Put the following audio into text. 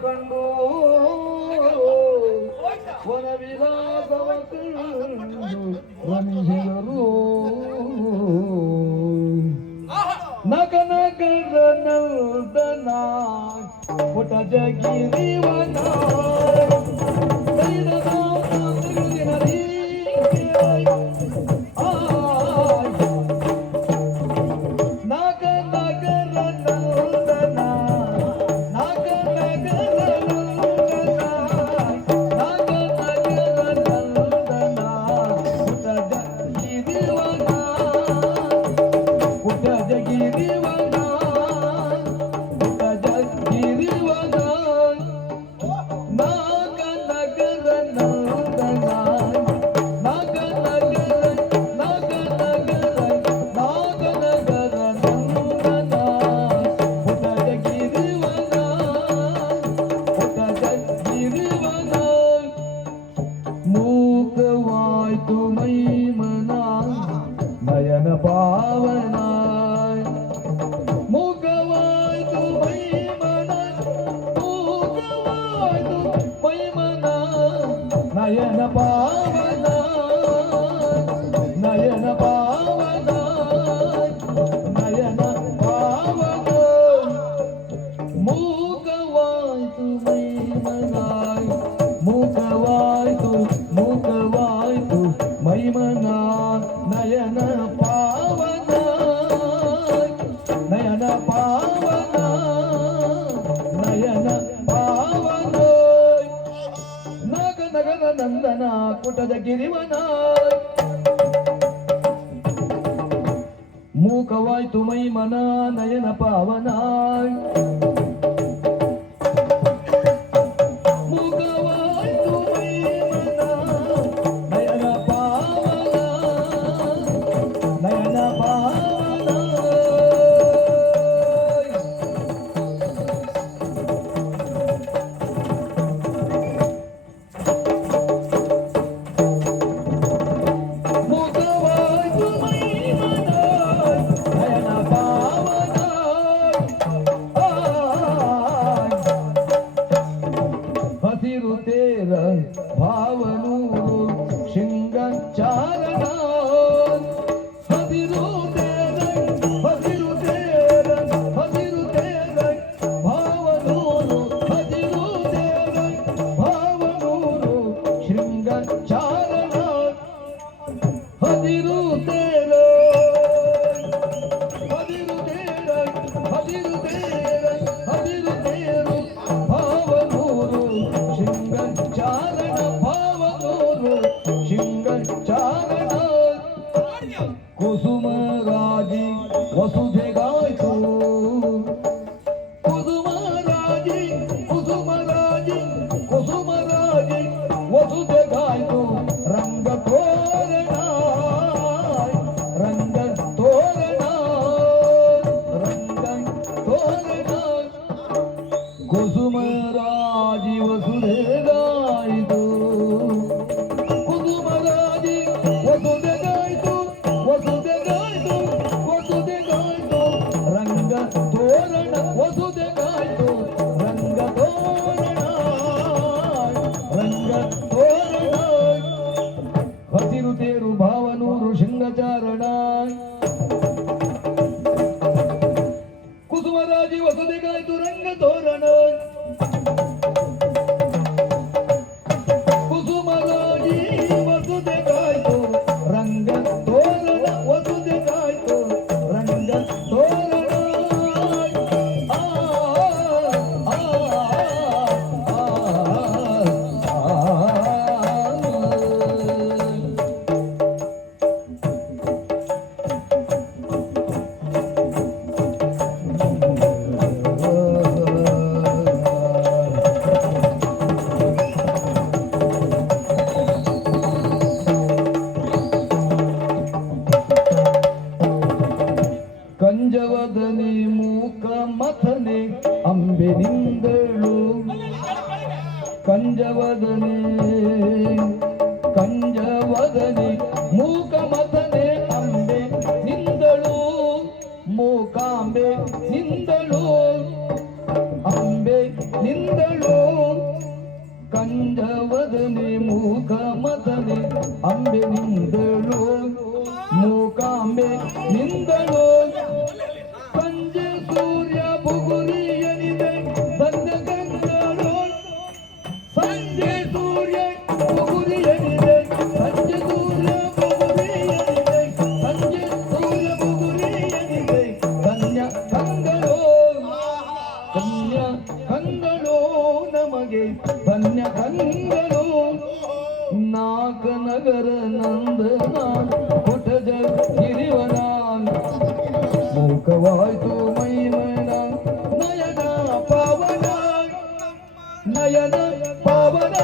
ಕಂಡು ವನವಿಲಾಸವ ಕಂಡು ವಂಜಿದರು ನಗ ನಗರ ನಂದನ ಪುಟ ಜಗಿರಿವನ ನಯನ ಪಾವನ ನಯನ ಪಾವನ ನಯನ ಪಾವನ ಮೂಕವಾಯ್ತು ಮೈಮನಾಯ್ ಮೂಕವಾಯ್ತು ಮೂಕವಾಯ್ತು ಮೈಮನ ನಯನ ಪಾವನ ನಯನ ಪಾವನ ನಯನ ಪಾವನ ನಗರ ನಂದನ ಕುಟದ ಗಿರಿವನ ಮೂಕವಾಯ್ತು ಮೈಮನ ನಯನ ಪಾವನ ಮೂಕವಾಯ್ತು ಮೈಮನ ನಯನ ಪಾವನ ನಯನ ಪಾವನ ಭಾವನೂರು ಶೃಂಗ ಚಾರಣ ಹಸಿರು ತೇರ ಹಸಿರು ತೇರ ಹಸಿರು ತೇರ ಭಾವನೂರು ಹಸಿರು ತೇರ ಭಾವನೂರು ಶೃಂಗ ಚಾರಣ ಹಸಿರು ತೇರ ಹಸಿರು ತೇರ ಹಸಿರು ತೇರ ಹಸಿರು ತೇರು ಭಾವನೂರು ಶೃಂಗ ಚಾರಣ ಭಾವನೂರು ಶೃಂಗ ಚಾರಣ ಕುಸುಮರಾಜಿ ವಸುಧೆಗಾಯ್ತು ಕುಸುಮರಾಜಿ ಕುಸುಮರಾಜಿ ಕುಸುಮರಾಜಿ ವಸುಧೆಗಾಯ್ತು ರಂಗ ತೋರಣ ರಂಗ ತೋರಣ ರಂಗ ತೋರಣ ಕುಸುಮರಾಜಿ ವಸುಧೆಗಾಯ್ತು ಕುಸುಮರಾಜಿ ವಸುಧೆಗಾಯ್ತು ವಸುಧೆಗಾಯ್ತು ವಸುಧೆಗಾಯ್ತು ರಂಗ ತೋರಣ ವಸುಧೆಗಾಯ್ತು ರಂಗ ತೋರಣ ರಂಗ ತೋರಣ ಹಸಿರು ತೇರು ಭಾವನೂರು ಶೃಂಗಚಾರಣ ಕುಸುಮರಾಜಿ ವಸುಧೆಗಾಯ್ತು ರಂಗ ತೋರಣ ಕುಸುಮರಾಜಿ ವಸುಧೆಗಾಯ್ತು ರಂಗ ತೋರಣ ವಸುಧೆಗಾಯ್ತು ರಂಗ ತೋರಣ ಕಂಜವದನೆ ಮೂಕ ಮಥನೆ ಅಂಬೆನಿಂದಳು ಕಂಜವದನೆ ಕಂಜವದನೆ ಮೂಕ ಮಥನೆ ಅಂಬೆ ನಿಂದಳು ಮೂಕಾಂಬೆ ನಿಂದಳು ಅಂಬೆ ನಿಂದಳು ನಿಂದಳು ಕಂಜವದನೆ ಮೂಕ ಮದನೆ ಅಂಬೆ ನಿಂದಳು ಮೂಕಾಂಬೆ ನಿಂದಳು ಸಂಜೆ ಸೂರ್ಯ ಬುಗುರಿಯನಿದೆ ಸಂಜೆ ಗಂಗಳು ಸಂಜೆ ಸೂರ್ಯ ಬುಗುರಿಯನಿದೆ ಸಂಜೆ ಸೂರ್ಯ ಬುಗುರಿಯನಿದೆ ಸಂಜೆ ಸೂರ್ಯ ಬುಗುರಿಯನಿದೆ ಧನ್ಯ ಕಂಗಳು ಧನ್ಯ ಕಂಗಳು ನಮಗೆ ಧನ್ಯ ಕಂಗಳು ನಾಕ ನಗರ ನಂದನ ಕೊಟಜ ಗಿರಿವನ ಮೂಕವಾಯ್ತು ಮೈಮನ ನಯನ ಪಾವನ ನಯನ ಪಾವನ